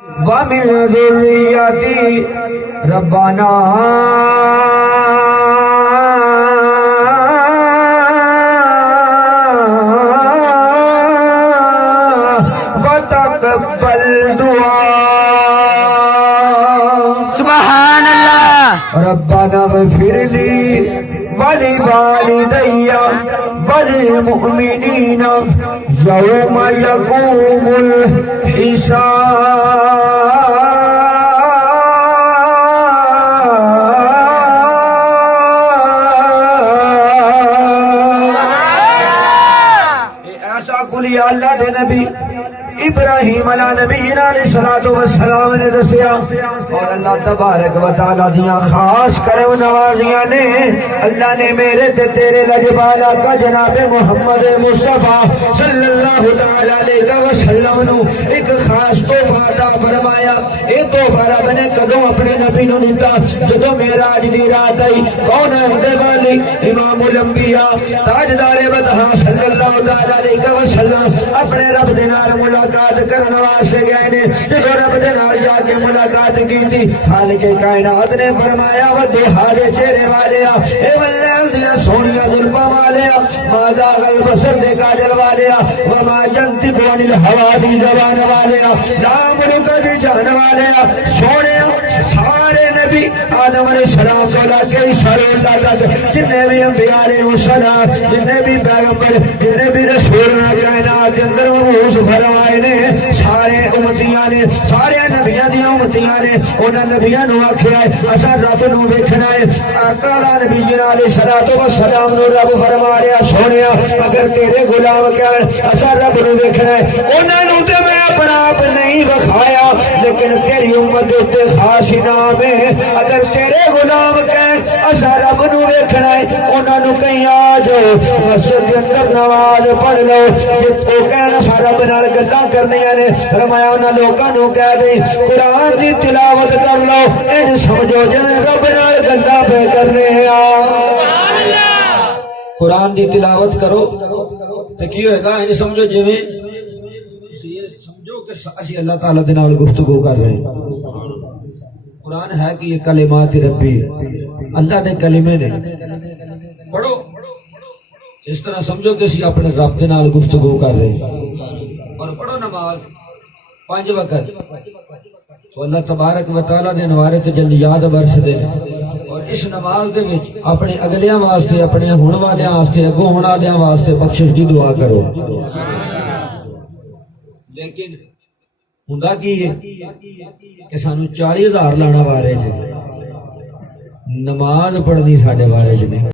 وَمِن ذُرِّيَّتِي رَبَّنَا وَتَقَبَّلْ دُعَاء سبحان اللہ. رَبَّنَا اغْفِرْ لِي وَلِوَالِدَيَّ وَلِلْمُؤْمِنِينَ يَوْمَ يَقُومُ الحساب. ایسا کلی اللہ دے نبی ابراہیم علیہ نبینا علیہ السلام نے دسیا اور اللہ تبارک و تعالیٰ دیاں خاص کرم نوازیاں نے اللہ نے میرے تے تیرے لجبال آقا جناب محمد مصطفیٰ صلی اللہ علیہ وسلم نو ایک خاص تحفہ عطا فرمایا. یہ تحفہ رب نے کدوں اپنے نبی نو دیتا جدوں معراج دی رات آئی. کون ہے دے والی امام الانبیاء تاجدار بدہا صلی اللہ علیہ وسلم اپنے رب دے نال ملاقات کرنے واسطے گئے نے. جب رب دے نال جا کے ملاقات کی تھی خالق کائنات نے فرمایا وضحا دے چہرے والیا اے واللیل دیا سونیاں زلفاں والیا ما زاغ البصر دے کاجل والیا وما ینطق عن الہوا دی زبان والیا لا ملک دی جان والیا. سونیا سارے نبی آدم علیہ السلام سے لے کے عیسیٰ علیہ اللہ تک جنہیں بھی انبیاء علیہ السلام جنہیں بھی پیغمبر جنہیں بھی رسول کائنات کے اندر مبعوث فرمائے نے سارے امتیاں نے سارے نبیاں دیاں امتیاں نے انہاں نبیاں نو آکھیا ہے اساں رب نو ویکھنا ہے. آقا نبی علیہ الصلوۃ والسلام نو رب فرما رہا سونیا اگر تیرے غلام کہن اساں رب نو ویکھنا ہے انہاں نو تے میں اپنا آپ نہیں وکھایا لیکن تیری امت دے تے خاص انعام ہے. اگر تیرے غلام کہن اساں رب نو ویکھنا ہے انہاں نو کہیں آ جاؤ مسجد دے اندر نماز پڑھ لو جے تو کہنا اساں رب نال گلاں کرنیاں نے. فرمایا انہاں لوکاں نو کہہ دے قرآن دی تلاوت کر لو ان سمجھو جویں رب نال گلاں پہ کرنے ہیں. قرآن دی تلاوت کرو تے کی ہوئے گا ان سمجھو جویں سمجھو کہ اسی اللہ تعالیٰ دے نال گفتگو کر رہے ہیں. قرآن ہے کہ یہ کلمات ربی اللہ دے کلمے نے پڑھو اس طرح سمجھو کہ اسی اپنے رب دے نال گفتگو کر رہے ہیں. اور پڑھو نماز 5 وقت تو اللہ تبارک و تعالیٰ دے نوارے تجلیات برس دے اور اس نماز دے وچ اپنے اگلیاں واسطے اپنے ہون والیاں واسطے اگوں ہون والیاں واسطے بخشش دی دعا کرو. لیکن ہوندا کی ہے کہ سانو 40,000 لانا وارے جے نماز پڑھنی ساڈے وارے جے.